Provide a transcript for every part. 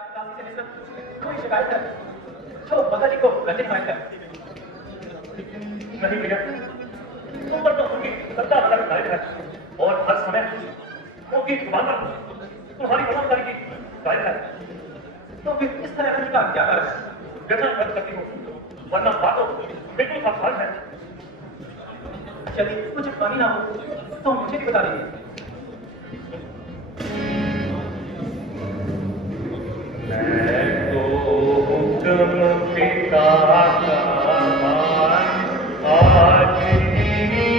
दासी से कोई शिकायत है जो मदद को करने पाए है नहीं भैया तुम पर तो उनकी सत्ता अलग गायब है और हर समय उनकी जुबान पर तुम्हारी वफादारी की गायब है तो फिर इस तरह का क्या कर व्यथा कर सकती हो वरना बातों बिल्कुल आसान है यदि कुछ पानी ना हो तो मुझे भी बता दीजिए मैं तो हुक्म पिता का आज ही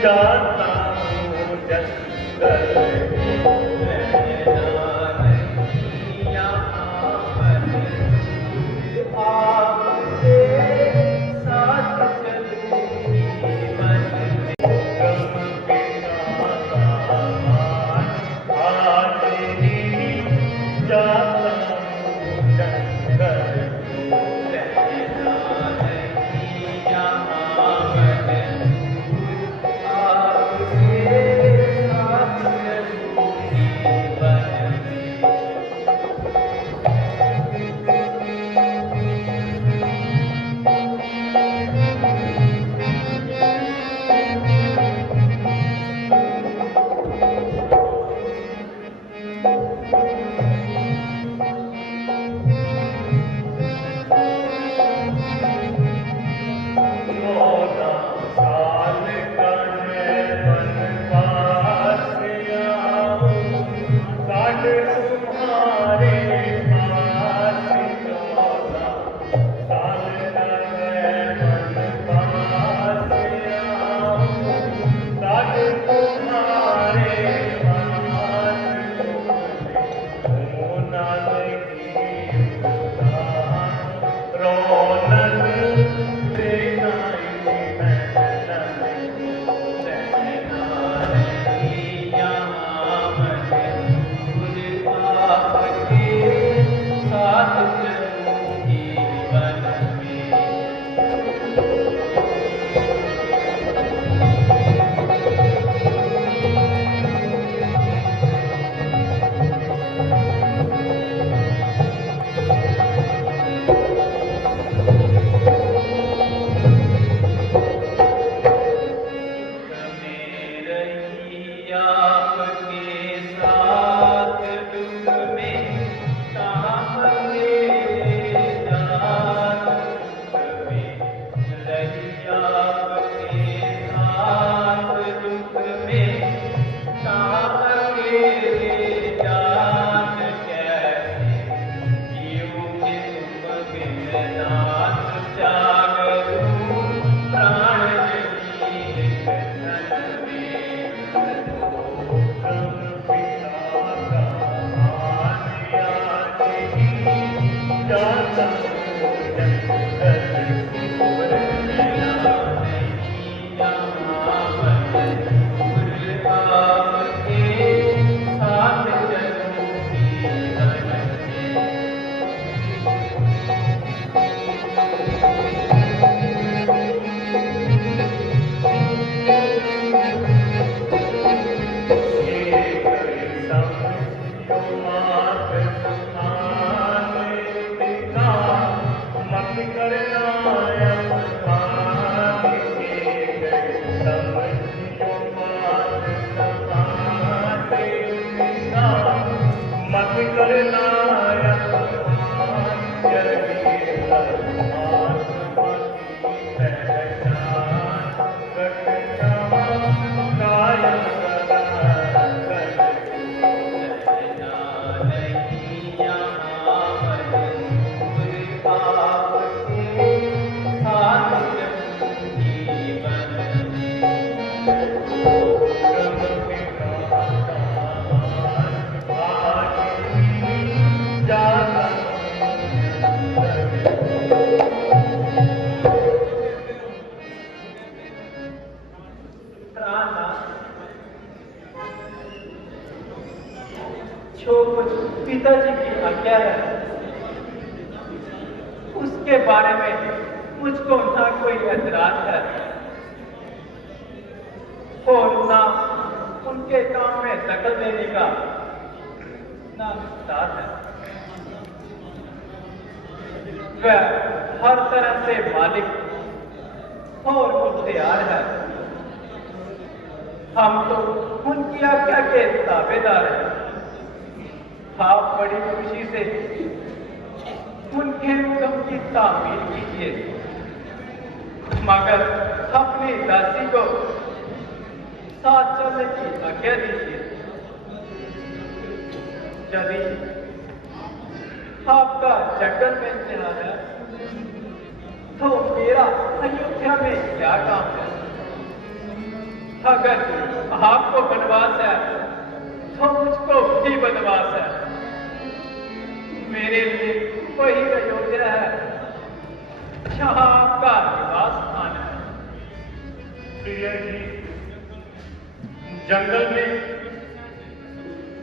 जाता हूँ जंगल जो कुछ पिताजी की आज्ञा है उसके बारे में मुझको ना कोई एतराज है और ना उनके काम में दखल देने का ना विस्तार है वह हर तरह से मालिक और मुख्तियार है। हम तो उनकी आज्ञा के ताबेदार हैं। आप बड़ी खुशी से उनके हुक्म की तामील कीजिए, मगर अपनी दासी को साथ चलने की आज्ञा दीजिए। यदि आपका जंगल में इम्तिहान है तो मेरा अयोध्या में क्या काम है? अगर आपको वनवास है तो मुझको भी वनवास है। मेरे लिए वही अयोध्या है जहां आपका निवास स्थान है। प्रिय जी, जंगल में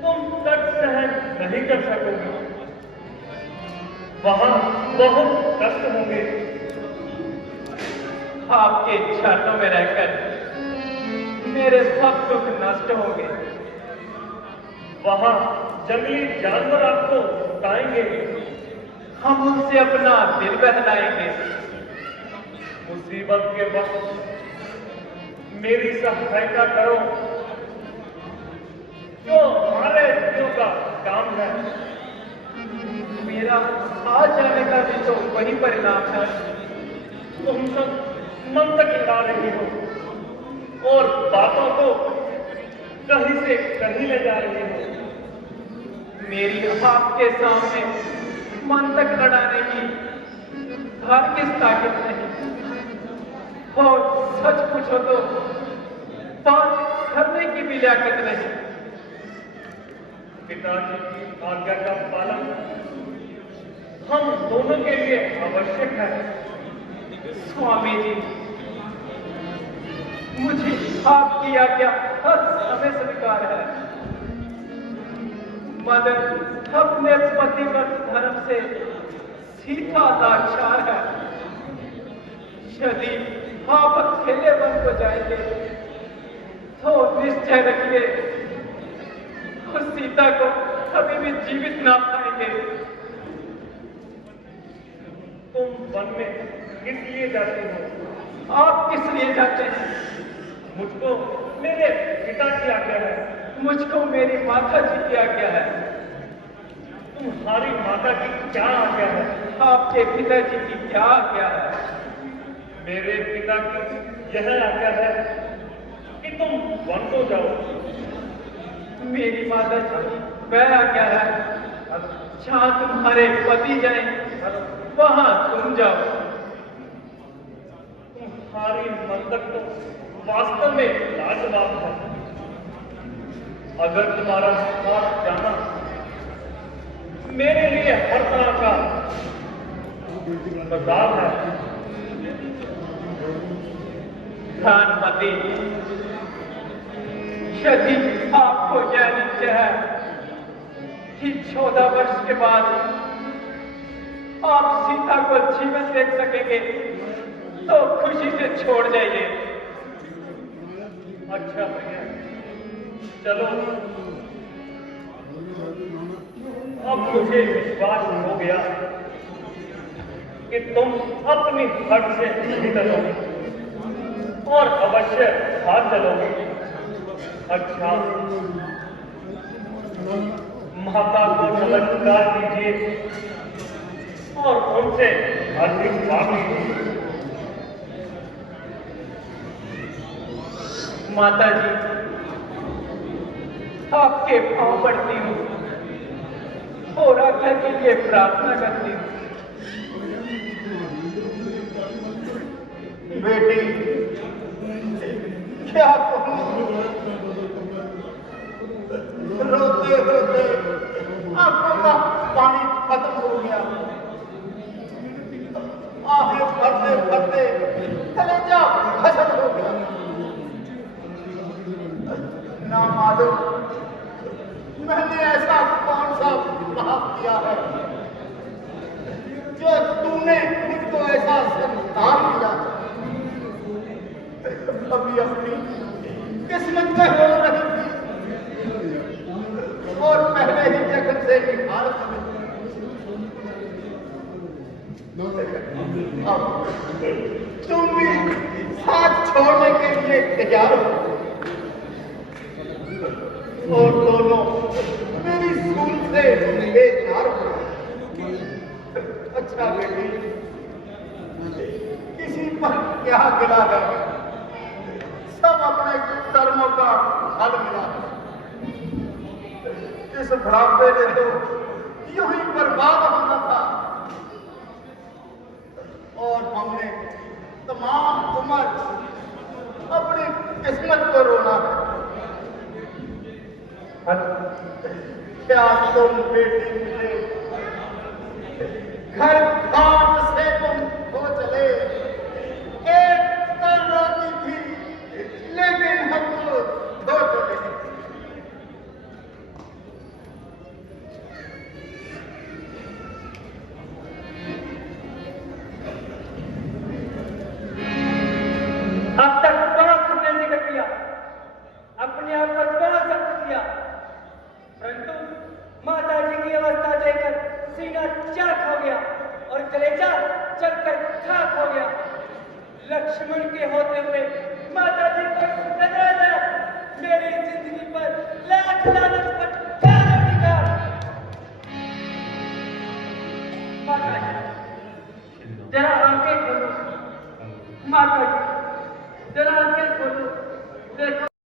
तुम कष्ट सहन नहीं कर सकोगे। वहां बहुत कष्ट होंगे। आपके छातों में रहकर मेरे सब दुख नष्ट होंगे। वहां जंगली जानवर आपको उठाएंगे। हम उनसे अपना दिल बहलाएंगे। मुसीबत के वक्त मेरी सहायता करो, जो हमारे स्त्रियों का काम है। मेरा आ जाने का भी तो वही परिणाम है। तुम सब मन तक लड़ा रही हो और बातों को कहीं से कहीं ले जा रही हो। मेरी आपके सामने मन तक लड़ाने की हरगिज़ ताकत नहीं, और सच पूछो तो बात करने की भी लियाकत नहीं। पिताजी की आज्ञा का पालन हम दोनों के लिए आवश्यक है। स्वामी जी, मुझे आपकी आज्ञा हर समय स्वीकार है, मगर अपने पतिव्रत धर्म से सीधा लाचार है। यदि आप अकेले वन को जाएंगे तो निश्चय रखिए उस सीता को कभी भी जीवित ना पाएंगे। तुम वन में किस लिए जाते हो? आप किस लिए जाते हैं? मुझको मेरे पिता की आज्ञा है। मुझको मेरी माता जी की आज्ञा है। तुम्हारी माता की क्या आज्ञा है? आपके पिताजी की क्या आज्ञा है? मेरे पिता की यह आज्ञा है कि तुम वन को जाओ। मेरी माता जी की वह आज्ञा है जहां तुम्हारे पति जाएं वहां तुम जाओ। तुम्हारी मंतक तो वास्तव में लाजवाब है। अगर तुम्हारा साथ जाना मेरे लिए हर तरह का मजाक है। धनपति, यदि आपको यह निश्चय है कि 14 वर्ष के बाद आप सीता को जीवन देख सकेंगे तो खुशी से छोड़ जाइए। अच्छा भैया, चलो। अब मुझे विश्वास हो गया कि तुम अपनी हट से नहीं चलोगे और अवश्य हाथ चलोगे। अच्छा, माता को नमस्कार कीजिए और उनसे आशीर्वाद लीजिए। माता जी, आपके पांव पड़ती हूँ और आज्ञा के लिए प्रार्थना करती हूँ। बेटी, क्या कहूँ, रोते रोते आंखों का पानी खत्म हो गया। आहें भरते भरते कलेजा खसक हो गया। ना मालूम मैंने ऐसा कौन सा पाप किया है जो तूने मुझको ऐसा संस्कार दिया। अभी अपनी किस्मत में हो रही थी और पहले ही जगत से निहार अब तुम भी साथ छोड़ने के लिए तैयार हो और दोनों मेरी स्कूल से बेकार हो। अच्छा बेटी, किसी पर क्या गिला है, सब अपने कर्मों का फल मिला है। इस बुढ़ापे ने तो यूं ही बर्बाद होना था और हमने तमाम उम्र अपनी किस्मत को रोना है। क्या तुम बेटी मुझे घर घाट से तुम हो चले, एक कर रोती थी लेकिन हम तो दो चले। अब तक बहुत सुनने से कर दिया, अपने आप पर बहुत सख्त किया, परंतु माता जी की अवस्था देखकर सीना चाक हो गया और कलेजा चलकर खाक हो गया। लक्ष्मण के होते हुए माता जी को नजर मेरी जिंदगी पर लाख लानत फटकार निकाल। माता जी जरा आंखें खोलो, माता जी जरा आंखें खोलो, देखो